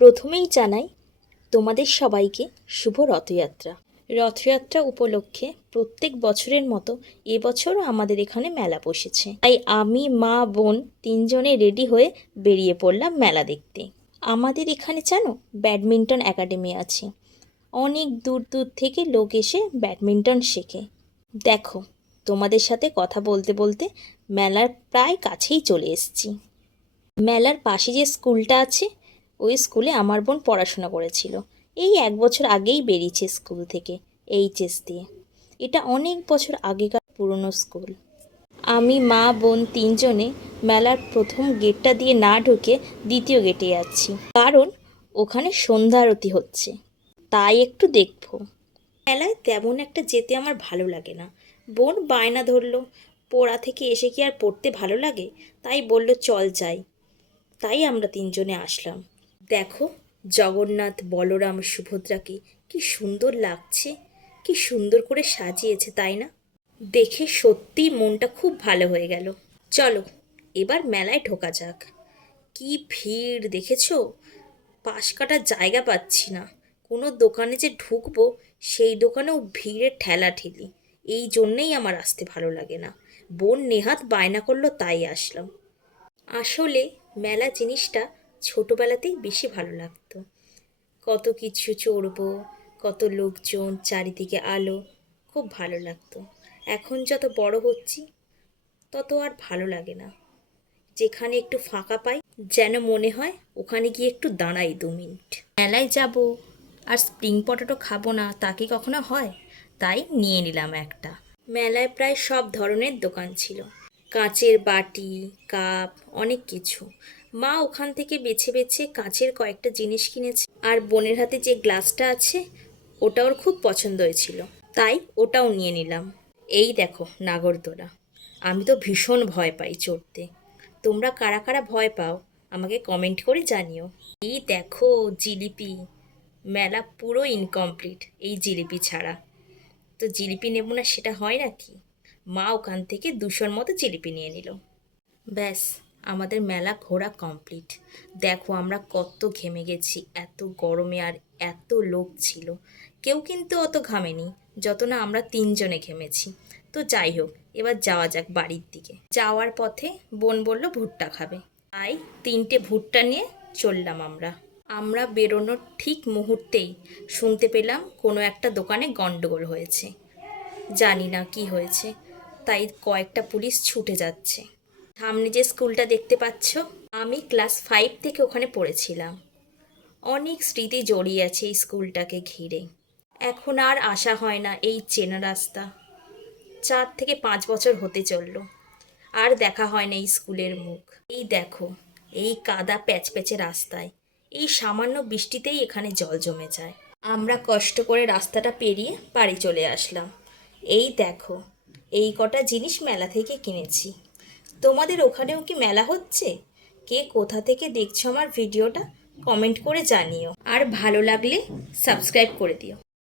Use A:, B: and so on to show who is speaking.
A: প্রথমেই জানাই তোমাদের সবাইকে শুভ রথযাত্রা। রথযাত্রা উপলক্ষে প্রত্যেক বছরের মতো এবছরও আমাদের এখানে মেলা বসেছে। তাই আমি, মা, বোন তিনজনে রেডি হয়ে বেরিয়ে পড়লাম মেলা দেখতে। আমাদের এখানে জানো ব্যাডমিন্টন একাডেমি আছে। অনেক দূর দূর থেকে লোক এসে ব্যাডমিন্টন শেখে। দেখো, তোমাদের সাথে কথা বলতে বলতে মেলার প্রায় কাছেই চলে এসেছি। মেলার পাশে যে স্কুলটা আছে ওই স্কুলে আমার বোন পড়াশোনা করেছিল। এই এক বছর আগেই বেরিয়েছে স্কুল থেকে, এইচএস দিয়ে। এটা অনেক বছর আগেকার পুরনো স্কুল। আমি, মা, বোন তিনজনে মেলার প্রথম গেটটা দিয়ে না ঢুকে দ্বিতীয় গেটে যাচ্ছি। কারণ ওখানে সন্ধ্যা আরতি হচ্ছে। তাই একটু দেখব। মেলায় তেমন একটা যেতে আমার ভালো লাগে না। বোন বায়না ধরলো, পড়া থেকে এসে কি আর পড়তে ভালো লাগে? তাই বলল, চল যাই। তাই আমরা তিনজনে আসলাম। দেখো, জগন্নাথ বলরাম সুভদ্রাকে কি সুন্দর লাগছে, কি সুন্দর করে সাজিয়েছে, তাই না? দেখে সত্যি মনটা খুব ভালো হয়ে গেল। চলো, এবার মেলায় ঢোকা যাক। কি ভিড় দেখেছ? পাশ কাটার জায়গা পাচ্ছি না। কোনো দোকানে যে ঢুকবো, সেই দোকানেও ভিড়ে ঠেলা ঠেলি। এই জন্যেই আমার আসতে ভালো লাগে না। বোন নেহাত বায়না করল, তাই আসলাম। আসলে মেলা জিনিসটা ছোটোবেলাতেই বেশি ভালো লাগতো। কত কিছু চড়বো, কত লোকজন, চারিদিকে আলো, খুব ভালো লাগতো। এখন যত বড় হচ্ছি, তত আর ভালো লাগে না। যেখানে একটু ফাঁকা পাই, যেন মনে হয় ওখানে গিয়ে একটু দাঁড়াই দু মিনিট। মেলায় যাব আর স্প্রিং পটেটো খাব না, তা কি কখনো হয়? তাই নিয়ে নিলাম একটা। মেলায় প্রায় সব ধরনের দোকান ছিল। কাঁচের বাটি, কাপ, অনেক কিছু। মা ওখান থেকে বেছে বেছে কাঁচের কয়েকটা জিনিস কিনেছে। আর বোনের হাতে যে গ্লাসটা আছে, ওটা ওর খুব পছন্দ হয়েছিল। তাই ওটাও নিয়ে নিলাম। এই দেখো নাগরদোলা। আমি তো ভীষণ ভয় পাই চড়তে। তোমরা কারা কারা ভয় পাও, আমাকে কমেন্ট করে জানিও। এই দেখো জিলিপি। মেলা পুরো ইনকমপ্লিট এই জিলিপি ছাড়া। তো জিলিপি নেব না, সেটা হয় নাকি? মা ওখান থেকে দুশোর মতো জিলিপি নিয়ে নিল। ব্যাস। আমাদের মেলা ঘোরা কমপ্লিট দেখো আমরা কত ঘেমে গেছি, এত গরমে আর এত লোক ছিল। কেউ কিন্তু অত ঘামেনি, যত না আমরা তিনজনে ঘেমেছি। তো যাই হোক, এবার যাওয়া যাক বাড়ির দিকে। যাওয়ার পথে বোন বলল ভুট্টা খাবে। তাই তিনটে ভুট্টা নিয়ে চললাম আমরা। আমরা বেরোনোর ঠিক মুহূর্তেই শুনতে পেলাম কোনো একটা দোকানে গন্ডগোল হয়েছে। জানি না কি হয়েছে, তাই কয়েকটা পুলিশ ছুটে যাচ্ছে। সামনে যে স্কুলটা দেখতে পাচ্ছ, আমি ক্লাস ফাইভ থেকে ওখানে পড়েছিলাম। অনেক স্মৃতি জড়িয়ে আছে এই স্কুলটাকে ঘিরে। এখন আর আশা হয় না এই চেনা রাস্তা। চার থেকে পাঁচ বছর হতে চলল। আর দেখা হয় না এই স্কুলের মুখ। এই দেখো, এই কাদা প্যাচ প্যাচে রাস্তায়। এই সামান্য বৃষ্টিতেই এখানে জল জমে যায়। আমরা কষ্ট করে রাস্তাটা পেরিয়ে বাড়ি চলে আসলাম। এই দেখো, এই কটা জিনিস মেলা থেকে কিনেছি। তোমাদের ওখানেও কি মেলা হচ্ছে? কে কোথা থেকে দেখছ আমার ভিডিওটা? কমেন্ট করে জানিও। আর ভালো লাগলে সাবস্ক্রাইব করে দিও।